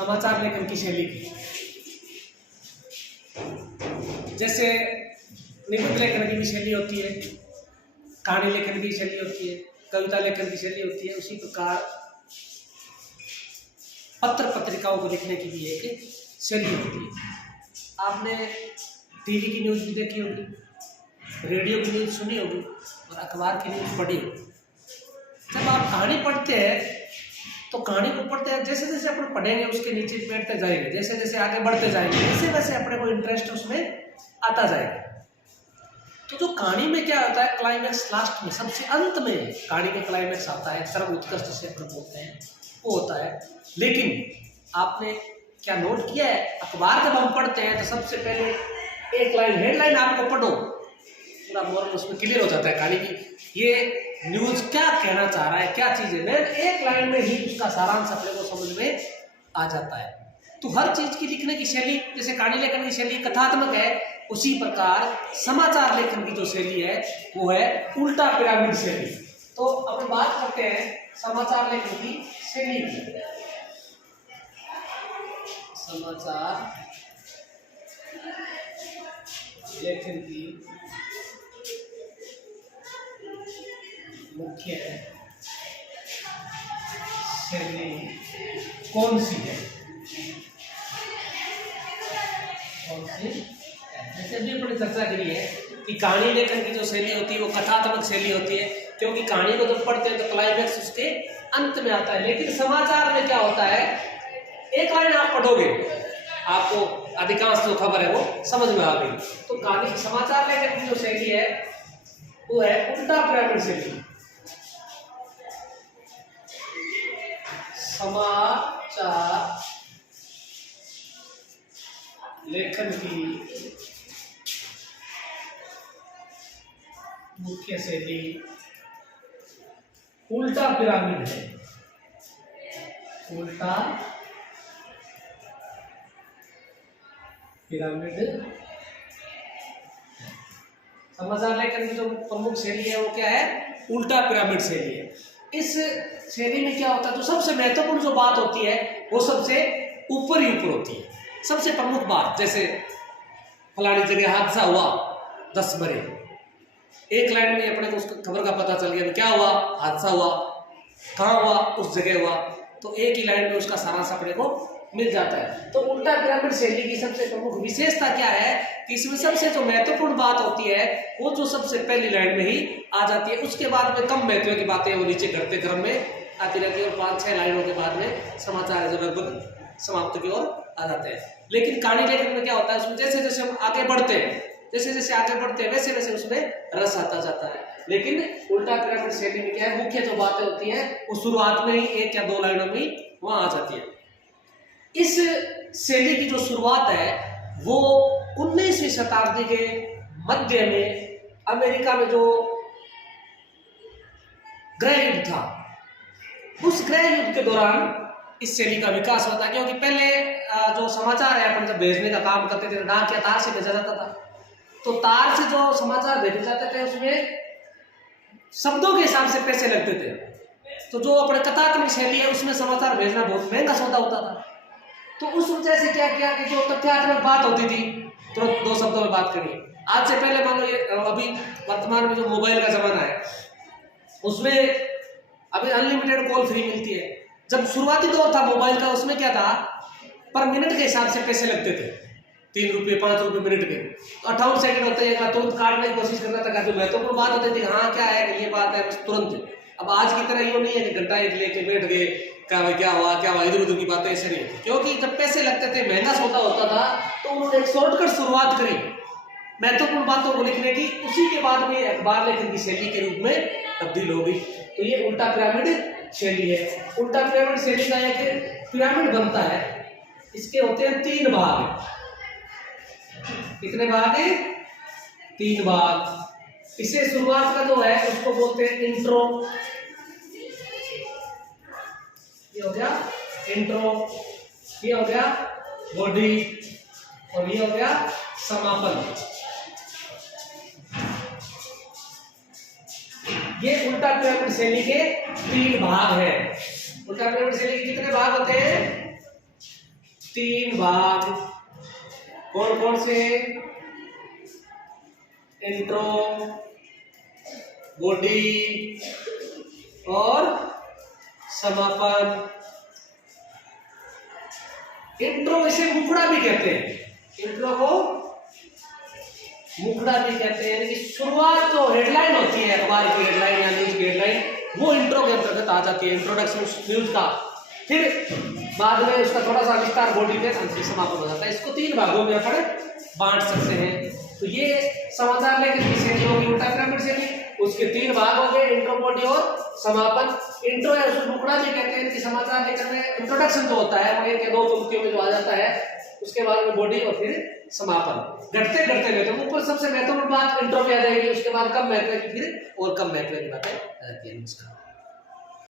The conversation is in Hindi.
समाचार लेखन की शैली की। जैसे निबंध लेखन की भी शैली होती है, कहानी लेखन की शैली होती है, कविता लेखन की शैली होती है, उसी प्रकार पत्र पत्रिकाओं को लिखने की भी एक शैली होती है। आपने टीवी की न्यूज़ भी देखी होगी, रेडियो की न्यूज़ सुनी होगी और अखबार की न्यूज़ पढ़ी होगी। जब आप कहानी पढ़ते हैं तो कहानी को पढ़ते हैं, जैसे जैसे अपन पढ़ेंगे उसके नीचे बैठते जाएंगे, जैसे जैसे आगे बढ़ते जाएंगे वैसे वैसे अपने को इंटरेस्ट उसमें आता जाएगा। तो जो कहानी में क्या होता है, क्लाइमैक्स लास्ट में, सबसे अंत में कहानी का क्लाइमैक्स आता है, चरम उत्कृष्ट से अपन बोलते हैं, वो होता है। लेकिन आपने क्या नोट किया है, अखबार जब हम पढ़ते हैं तो सबसे पहले एक लाइन हेडलाइन आपको पढ़ो, पूरा मोरल उसमें क्लियर हो जाता है कहानी की, ये न्यूज़ क्या कहना चाह रहा है, क्या चीज़ है, एक लाइन में ही उसका सारांश अपने को समझ में आ जाता है। तो हर चीज़ की लिखने की शैली, जैसे कहानी लेखन की शैली कथात्मक है, उसी प्रकार समाचार लेखन की जो शैली है वो है उल्टा पिरामिड शैली। तो अपन बात करते हैं समाचार लेखन की शैली की। समाचार लेखन की मुख्य शैली कौन सी है, कौन सी? जैसे अभी अपनी चर्चा करी है कि कहानी लेखन की जो शैली होती है वो कथात्मक शैली होती है, क्योंकि कहानी को जब पढ़ते हैं तो क्लाइमैक्स उसके अंत में आता है। लेकिन समाचार में क्या होता है, एक लाइन आप पढ़ोगे आपको अधिकांश जो खबर है वो समझ में आ गई। तो कहानी समाचार लेखन की जो शैली है वो है उल्टा पिरामिड शैली। समाचार लेखन की मुख्य शैली उल्टा पिरामिड है। उल्टा पिरामिड समाचार लेखन की जो प्रमुख शैली है वो क्या है, उल्टा पिरामिड शैली है। इस शैली में क्या होता है, जो सबसे महत्वपूर्ण जो बात होती है वो सबसे ऊपर ही ऊपर होती है, सबसे प्रमुख बात। जैसे फलानी जगह हादसा हुआ, 10 मरे, एक लाइन में अपने को उस खबर का पता चल गया क्या हुआ, हादसा हुआ, कहाँ हुआ, उस जगह हुआ, तो एक ही लाइन में उसका सारांश अपने को मिल जाता है। तो उल्टा पिरामिड शैली की सबसे प्रमुख विशेषता क्या है कि इसमें सबसे जो महत्वपूर्ण बात होती है वो जो सबसे पहली लाइन में ही आ जाती है, उसके बाद में कम महत्व की बातें वो नीचे घटते क्रम में आती रहती है और 5-6 लाइनों के बाद में समाचार जो लगभग समाप्त की ओर आ जाते हैं। लेकिन कहानी लेखन में क्या होता है, उसमें जैसे जैसे हम आगे बढ़ते हैं, जैसे जैसे आगे बढ़ते हैं वैसे वैसे उसमें रस आता जाता है। लेकिन उल्टा पिरामिड शैली में क्या है, मुख्य जो बातें होती हैं वो शुरुआत में ही 1 या 2 लाइनों में वहां आ जाती है। इस शैली की जो शुरुआत है वो 19वीं शताब्दी के मध्य में अमेरिका में जो गृह युद्ध था, उस गृह युद्ध के दौरान इस शैली का विकास होता है। क्योंकि पहले जो समाचार है अपन जब भेजने का काम करते थे, डाक या तार से भेजा जाता था, तो तार से जो समाचार भेजे जाते थे उसमें शब्दों के हिसाब से पैसे लगते थे। तो जो अपने कथात्मक शैली है उसमें समाचार भेजना बहुत महंगा सौदा होता था। तो उस वजह से क्या किया कि जो तथ्यात्मक बात होती थी तुरंत 2 शब्दों में बात करी। आज से पहले मान लो ये अभी वर्तमान में जो मोबाइल का जमाना है उसमें अभी अनलिमिटेड कॉल फ्री मिलती है। जब शुरुआती दौर था मोबाइल का उसमें क्या था, पर मिनट के हिसाब से पैसे लगते थे, 3 रुपये 5 रुपये मिनट के। तो 58 सेकंड होते हैं, तुरंत काटने की कोशिश करना था। जो महत्वपूर्ण बात होती थी, हाँ क्या है ये बात है, बस तुरंत। अब आज की तरह ये नहीं है कि घंटा एक लेके बैठ गए, क्या हुआ इधर उधर की बातें, ऐसे नहीं। क्योंकि जब पैसे लगते थे, महंगा सौदा होता था, तो उन्होंने एक शॉर्टकट शुरुआत करी महत्वपूर्ण बातों को लिखने की। उसी के बाद में अखबार लेखन की शैली के रूप में तब्दील हो गई। तो ये उल्टा पिरामिड शैली है। उल्टा पिरामिड शैली का एक पिरामिड बनता है, इसके होते हैं 3 भाग। कितने भाग है? 3 भाग। इसे शुरुआत का जो है उसको बोलते हैं इंट्रो, ये हो गया इंट्रो, ये हो गया बॉडी और ये हो गया समापन। ये उल्टा पिरामिड शैली के 3 भाग हैं। उल्टा पिरामिड शैली के कितने भाग होते हैं? तीन भाग कौन कौन से? इंट्रो, बॉडी और समापन। इंट्रो इसे मुखड़ा भी कहते हैं, इंट्रो को मुखड़ा भी कहते हैं। शुरुआत जो हेडलाइन होती है अखबार की हेडलाइन या न्यूज की हेडलाइन, वो इंट्रो के अंतर्गत आ जाती है, इंट्रोडक्शन न्यूज का। फिर बाद में उसका थोड़ा सा विस्तार बॉडी में समापन हो जाता है। इसको तीन भागों में अपन बांट सकते हैं। तो ये समाचार लेखन की शैली होगी उल्टा पिरामिड शैली, उसके तीन भाग हो गए, इंट्रो, बॉडी और समापन। इंट्रो है उसको मुखड़ा भी कहते हैं कि समाचार लेखन में इंट्रोडक्शन जो होता है वो एक या दो पंक्तियों में जो आ जाता है, उसके बाद में बॉडी और फिर समापन। घटते घटते में तो ऊपर सबसे महत्वपूर्ण बात इंट्रो पे आ जाएगी, उसके बाद कम महत्व की, फिर और कम महत्व की बातें आ जाती है। नमस्कार।